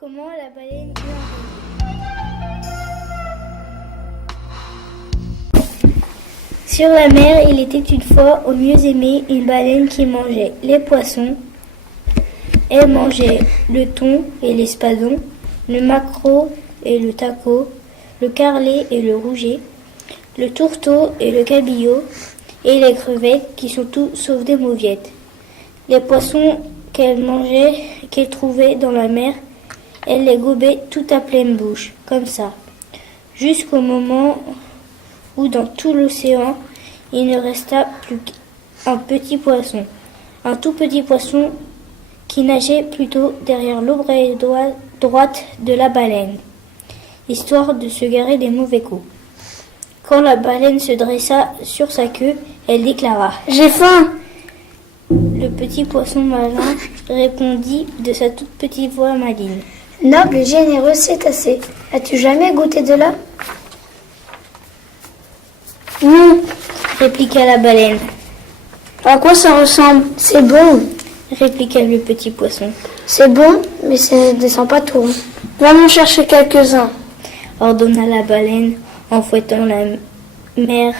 Comment la baleine eut un rêve. Sur la mer, il était une fois, au mieux aimé, une baleine qui mangeait les poissons. Elle mangeait le thon et l'espadon, le maquereau et le taco, le carlet et le rouget, le tourteau et le cabillaud, et les crevettes qui sont tout sauf des mauviettes. Les poissons qu'elle mangeait, qu'elle trouvait dans la mer, elle les gobait tout à pleine bouche, comme ça, jusqu'au moment où dans tout l'océan, il ne resta plus qu'un petit poisson, un tout petit poisson qui nageait plutôt derrière l'oreille droite de la baleine, histoire de se garer des mauvais coups. Quand la baleine se dressa sur sa queue, elle déclara « J'ai faim !» Le petit poisson malin répondit de sa toute petite voix maligne « Noble et généreux cétacé, as-tu jamais goûté de là ?»« Non !» répliqua la baleine. « À quoi ça ressemble ?»« C'est bon !» répliqua le petit poisson. « C'est bon, mais ça ne descend pas tout rond. »« Va m'en chercher quelques-uns !» ordonna la baleine en fouettant la mer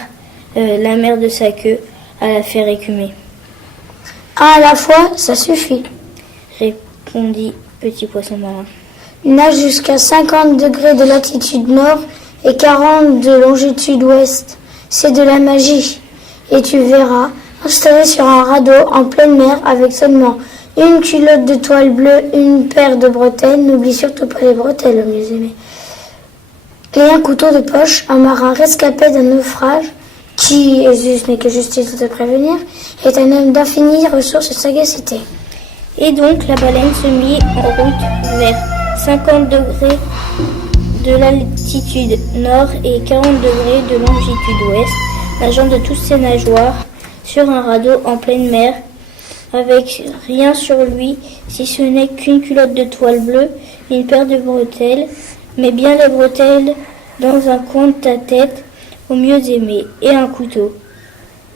de sa queue à la faire écumer. « Un à la fois, ça suffit !» répondit petit poisson malin. « Nage jusqu'à 50 degrés de latitude nord et 40 de longitude ouest. C'est de la magie. Et tu verras, installé sur un radeau en pleine mer avec seulement une culotte de toile bleue, une paire de bretelles, n'oublie surtout pas les bretelles, au mieux aimé, et un couteau de poche, un marin rescapé d'un naufrage, qui, et ce n'est que justice de te prévenir, est un homme d'infinies ressources et sagacité. » Et donc la baleine se mit en route vers 50 degrés de latitude nord et 40 degrés de longitude ouest, nageant de toutes ses nageoires sur un radeau en pleine mer, avec rien sur lui, si ce n'est qu'une culotte de toile bleue, une paire de bretelles, mais bien les bretelles dans un coin de ta tête, au mieux aimé, et un couteau.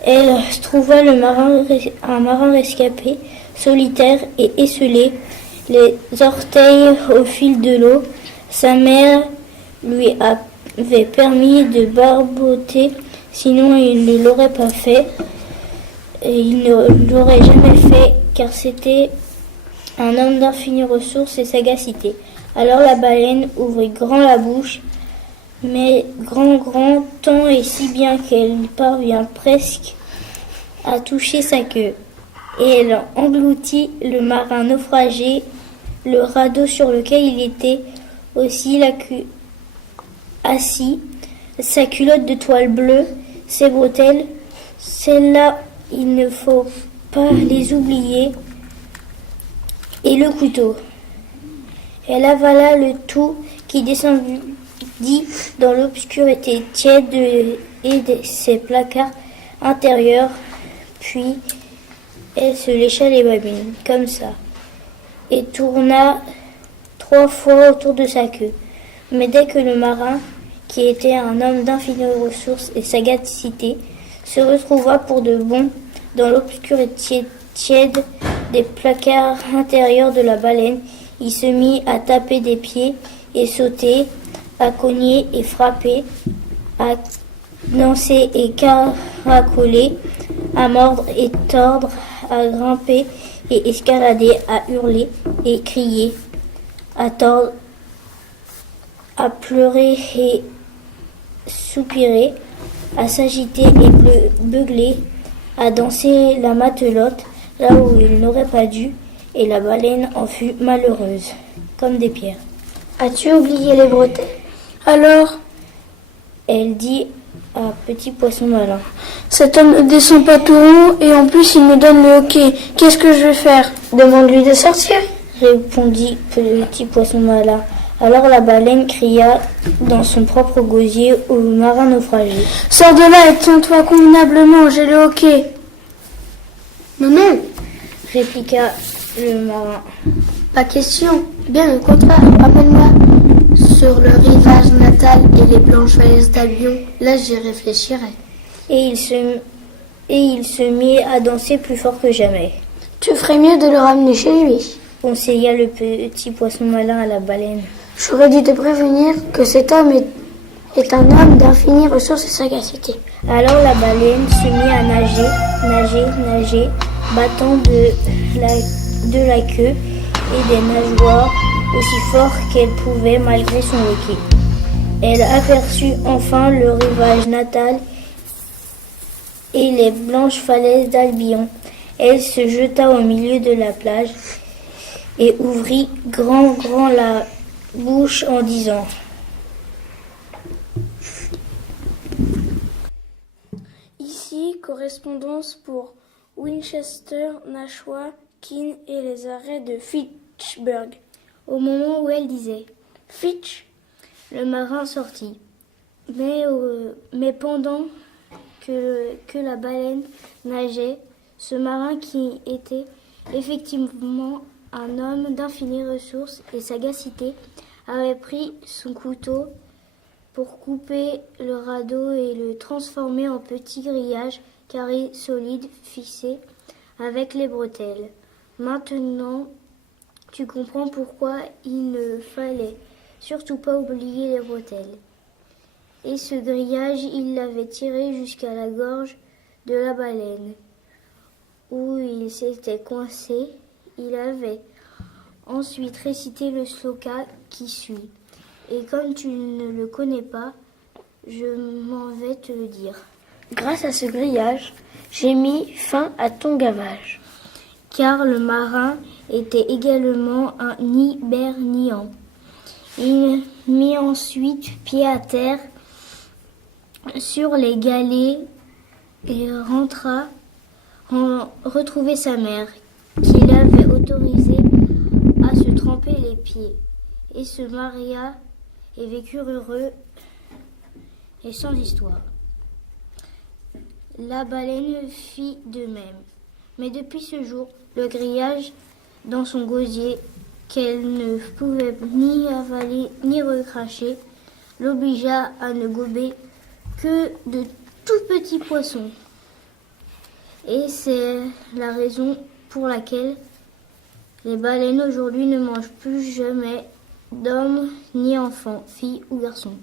Elle trouva un marin rescapé, solitaire et esselé, les orteils au fil de l'eau. Sa mère lui avait permis de barboter, sinon il ne l'aurait pas fait. Et il ne l'aurait jamais fait, car c'était un homme d'infinies ressources et sagacité. Alors la baleine ouvrit grand la bouche, mais grand, tant et si bien qu'elle parvient presque à toucher sa queue. Et elle engloutit le marin naufragé, le radeau sur lequel il était aussi assis, sa culotte de toile bleue, ses bretelles, celles-là, il ne faut pas les oublier, et le couteau. Elle avala le tout qui descendit dans l'obscurité tiède et de ses placards intérieurs, puis elle se lécha les babines, comme ça, et tourna 3 fois autour de sa queue. Mais dès que le marin, qui était un homme d'infinies ressources et sagacité, se retrouva pour de bon dans l'obscurité tiède des placards intérieurs de la baleine, il se mit à taper des pieds et sauter, à cogner et frapper, à danser et caracoler, à mordre et tordre, à grimper et escalader, à hurler et crier, à tordre, à pleurer et soupirer, à s'agiter et beugler, à danser la matelote là où il n'aurait pas dû, et la baleine en fut malheureuse, comme des pierres. « As-tu oublié les bretelles ?»« Alors, elle dit à petit poisson malin. « Cet homme ne descend pas tout rond et en plus il me donne le hoquet. Qu'est-ce que je vais faire ?»« Demande-lui de sortir » répondit petit poisson malin. Alors la baleine cria dans son propre gosier au marin naufragé. « Sors de là et tiens-toi convenablement, j'ai le hoquet. »« Non, répliqua le marin. « Pas question, bien au contraire, amène-moi sur le rivage natal et les blanches falaises d'Albion, là j'y réfléchirai. » Et il se mit à danser plus fort que jamais. « Tu ferais mieux de le ramener chez lui. » conseilla le petit poisson malin à la baleine. J'aurais dû te prévenir que cet homme est un homme d'infinies ressources et sagacité. Alors la baleine se mit à nager, battant de la queue et des nageoires aussi fort qu'elle pouvait malgré son hoquet. Elle aperçut enfin le rivage natal et les blanches falaises d'Albion. Elle se jeta au milieu de la plage et ouvrit grand la bouche en disant: Ici, correspondance pour Winchester, Nashua, Keene et les arrêts de Fitchburg. Au moment où elle disait Fitch, le marin sortit. Mais pendant que la baleine nageait, ce marin qui était effectivement un homme d'infinies ressources et sagacité avait pris son couteau pour couper le radeau et le transformer en petit grillage carré solide fixé avec les bretelles. Maintenant, tu comprends pourquoi il ne fallait surtout pas oublier les bretelles. Et ce grillage, il l'avait tiré jusqu'à la gorge de la baleine, où il s'était coincé. Il avait ensuite récité le sloka qui suit. Et comme tu ne le connais pas, je m'en vais te le dire. Grâce à ce grillage, j'ai mis fin à ton gavage. Car le marin était également un hibernian. Il mit ensuite pied à terre sur les galets et rentra retrouver sa mère, qui l'avait autorisé à se tremper les pieds, et se maria et vécurent heureux et sans histoire. La baleine fit de même. Mais depuis ce jour, le grillage dans son gosier, qu'elle ne pouvait ni avaler ni recracher, l'obligea à ne gober que de tout petits poissons. Et c'est la raison pour laquelle les baleines aujourd'hui ne mangent plus jamais d'hommes ni enfants, filles ou garçons.